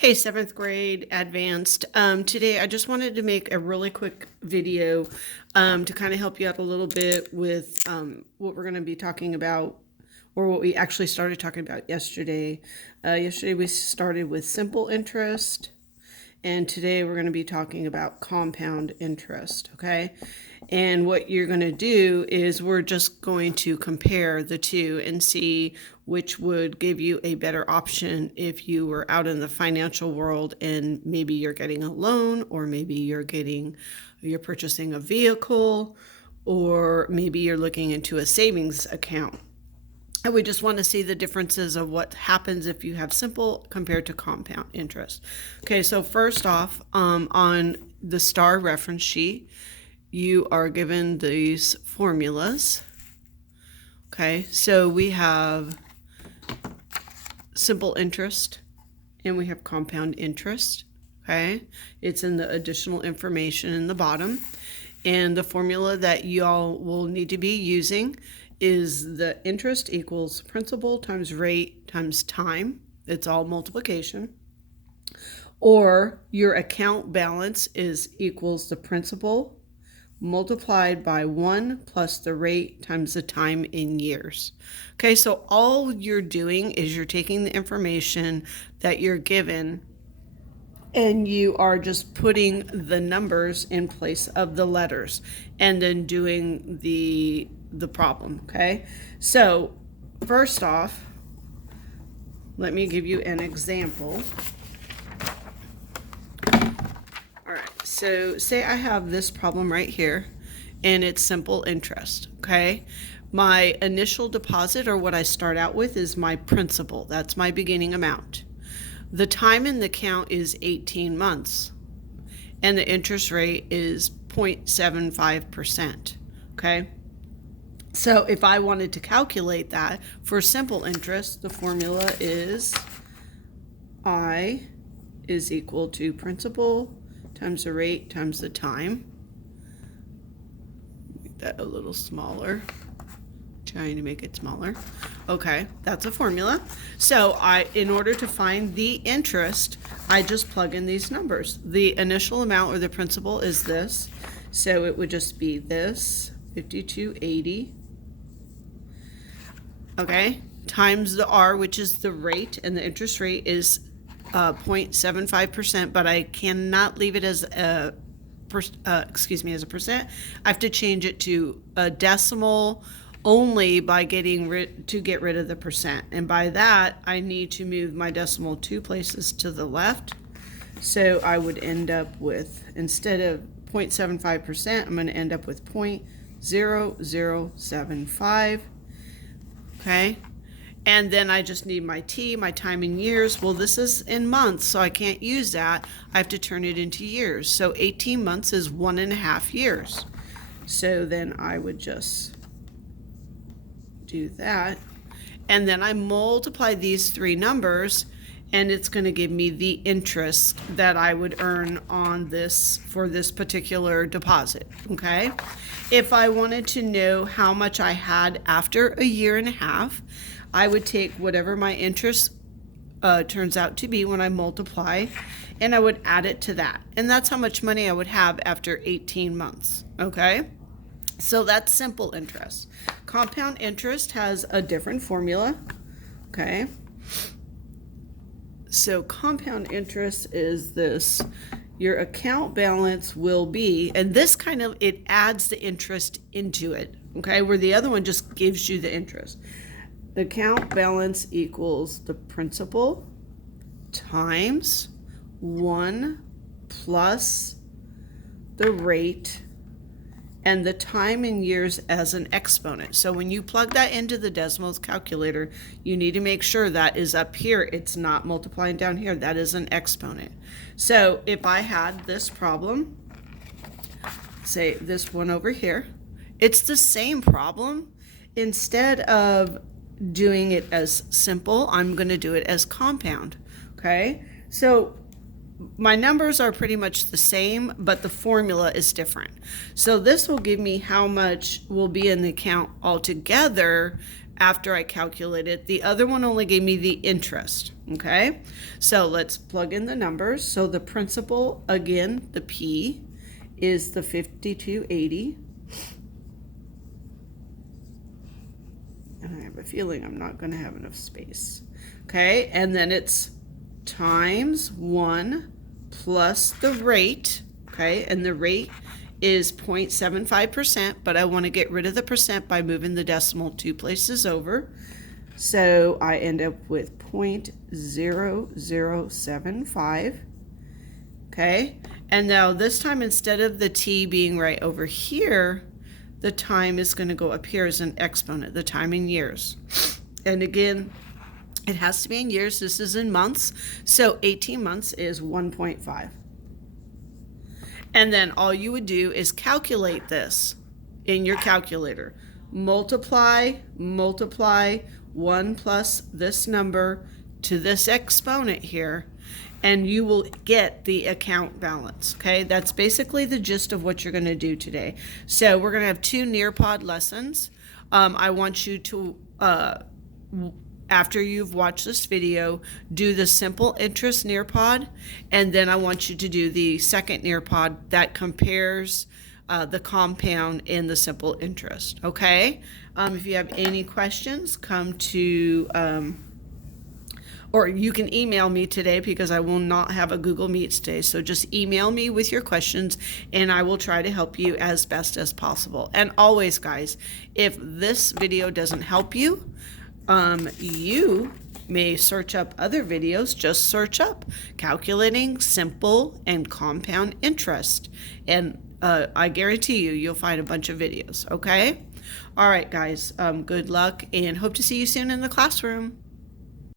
Hey, seventh grade advanced. Today I just wanted to make a really quick video to kind of help you out a little bit with what we're going to be talking about, or what we actually started talking about yesterday. Yesterday we started with simple interest, and today we're going to be talking about compound interest, okay? And what you're going to do is we're just going to compare the two and see which would give you a better option if you were out in the financial world and maybe you're getting a loan, or maybe you're purchasing a vehicle, or maybe you're looking into a savings account. And we just want to see the differences of what happens if you have simple compared to compound interest. Okay, so first off, on the STAR reference sheet, you are given these formulas. Okay, so we have simple interest and we have compound interest. Okay, it's in the additional information in the bottom. And the formula that y'all will need to be using is the interest equals principal times rate times time. It's all multiplication. Or your account balance is equals the principal multiplied by 1 plus the rate times the time in years. Okay, so all you're doing is you're taking the information that you're given and you are just putting the numbers in place of the letters and then doing the problem, okay? So first off, let me give you an example. All right, so say I have this problem right here and it's simple interest, okay? My initial deposit, or what I start out with, is my principal. That's my beginning amount. The time in the account is 18 months, and the interest rate is 0.75%, okay? So if I wanted to calculate that for simple interest, the formula is I is equal to principal times the rate times the time. Make that a little smaller. Trying to make it smaller. Okay, that's a formula. So in order to find the interest, I just plug in these numbers. The initial amount, or the principal, is this. So it would just be this, 5280. Okay, times the R, which is the rate, and the interest rate is 0.75%, but I cannot leave it as a as a percent. I have to change it to a decimal only by get rid of the percent. And by that, I need to move my decimal 2 places to the left. So I would end up with, instead of 0.75%, I'm going to end up with 0.0075. Okay. And then I just need my T, my time in years. Well, this is in months, so I can't use that. I have to turn it into years. So 18 months is 1.5 years. So then I would just do that. And then I multiply these three numbers, and it's going to give me the interest that I would earn on this for this particular deposit. Okay. If I wanted to know how much I had after a year and a half, I would take whatever my interest turns out to be when I multiply, and I would add it to that. And that's how much money I would have after 18 months. Okay. So that's simple interest. Compound interest has a different formula. Okay. So compound interest is this. Your account balance will be, and this kind of, it adds the interest into it. Okay. Where the other one just gives you the interest. The account balance equals the principal times 1 plus the rate and the time in years as an exponent. So when you plug that into the decimals calculator, you need to make sure that is up here. It's not multiplying down here. That is an exponent. So if I had this problem, say this one over here, it's the same problem. Instead of doing it as simple, I'm going to do it as compound. Okay, so my numbers are pretty much the same, but the formula is different. So this will give me how much will be in the account altogether after I calculated. The other one only gave me the interest, okay? So let's plug in the numbers. So the principal, again, the P, is the 5280. And I have a feeling I'm not going to have enough space. Okay, and then it's times 1 plus the rate, okay, and the rate is 0.75%, but I want to get rid of the percent by moving the decimal 2 places over. So I end up with 0.0075, okay, and now this time instead of the t being right over here, the time is going to go up here as an exponent, the time in years. And again, it has to be in years. This is in months. So 18 months is 1.5. And then all you would do is calculate this in your calculator. Multiply 1 plus this number to this exponent here, and you will get the account balance. Okay, that's basically the gist of what you're going to do today. So we're going to have 2 Nearpod lessons. I want you to, after you've watched this video, do the simple interest Nearpod, and then I want you to do the second Nearpod that compares the compound and the simple interest. Okay, if you have any questions, come to or you can email me today because I will not have a Google Meet today. So just email me with your questions and I will try to help you as best as possible. And always, guys, if this video doesn't help you, you may search up other videos. Just search up calculating simple and compound interest. And I guarantee you'll find a bunch of videos, okay? All right, guys, good luck and hope to see you soon in the classroom.